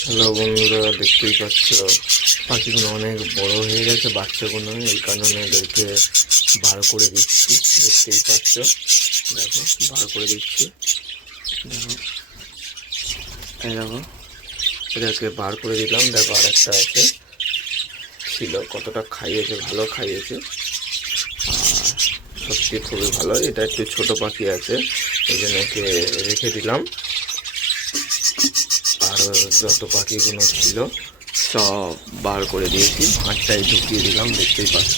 Hello বন্ধুরা, দেখতেই পাচ্ছ পাখিগুলো অনেক বড় হয়ে গেছে। বাচ্চাগুলো এই কারণে এদেরকে বার করে দিচ্ছি। দেখতেই পাচ্ছ, দেখো বার করে দিচ্ছি। দেখো, এই দেখো, এদেরকে বার করে দিলাম। দেখো আরেকটা আছে, ছিল, কতটা খাইয়েছে, ভালো খাইয়েছে। আর সত্যি খুবই ভালো। এটা একটু ছোট পাখি আছে, এই জন্য একে রেখে দিলাম। আর যত পাখিগুলো ছিল সব বার করে দিয়েছি, ভাঁড়টায় ঢুকিয়ে দিলাম। দেখতেই পাচ্ছ,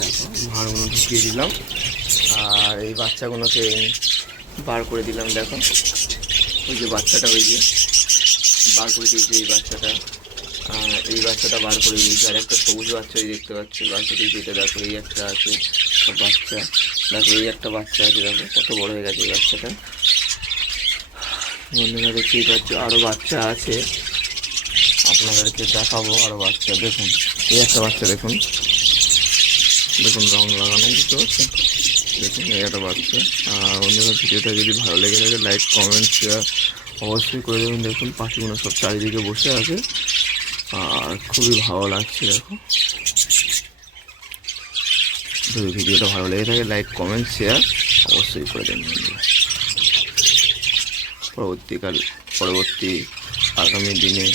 দেখো ভাঁড়গুলো ঢুকিয়ে দিলাম। আর এই বাচ্চাগুলোকে বার করে দিলাম। দেখো ওই যে বাচ্চাটা, ওই যে বার করে দিয়েছি এই বাচ্চাটা। এই বাচ্চাটা বার করে দিয়েছি। আর একটা সবুজ বাচ্চা ওই দেখতে পাচ্ছি, বাচ্চা দিয়েছি। এটা দেখো, এই একটা আছে সব বাচ্চা। দেখো এই একটা বাচ্চা আছে, দেখো কত বড় হয়ে গেছে এই বাচ্চাটা। বন্ধুরা দেখতেই পাচ্ছ, আরও বাচ্চা আছে, আপনাদেরকে দেখাবো আরও বাচ্চা। দেখুন এই একটা বাচ্চা, দেখুন দেখুন রং লাগানো, বুঝতে পারছেন? দেখুন এই একটা বাচ্চা। আর বন্ধুরা, ভিডিওটা যদি ভালো লেগে থাকে লাইক কমেন্ট শেয়ার অবশ্যই করে দেবেন। দেখুন পাখিগুলো সব চারিদিকে বসে আছে আর খুবই ভালো লাগছে। দেখো, যদি ভিডিওটা ভালো লেগে থাকে লাইক কমেন্ট শেয়ার অবশ্যই করে দেবেন বন্ধুরা। পরবর্তী আগামী দিনে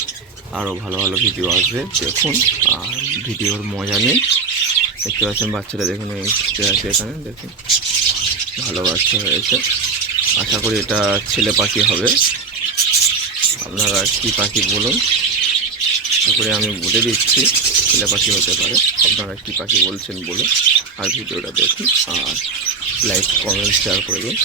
আরও ভালো ভালো ভিডিও আসবে, দেখুন। আর ভিডিওর মজা নিন। দেখতে পাচ্ছেন বাচ্চাটা, দেখুন এই আছে এখানে, দেখুন ভালো বাচ্চা হয়েছে। আশা করি এটা ছেলে পাখি হবে। আপনারা কী পাখি বলুন, আশা করি আমি বলে দিচ্ছি ছেলে পাখি হতে পারে। আপনারা কী পাখি বলছেন বলুন। আর ভিডিওটা দেখুন আর লাইক কমেন্ট শেয়ার করে দিন।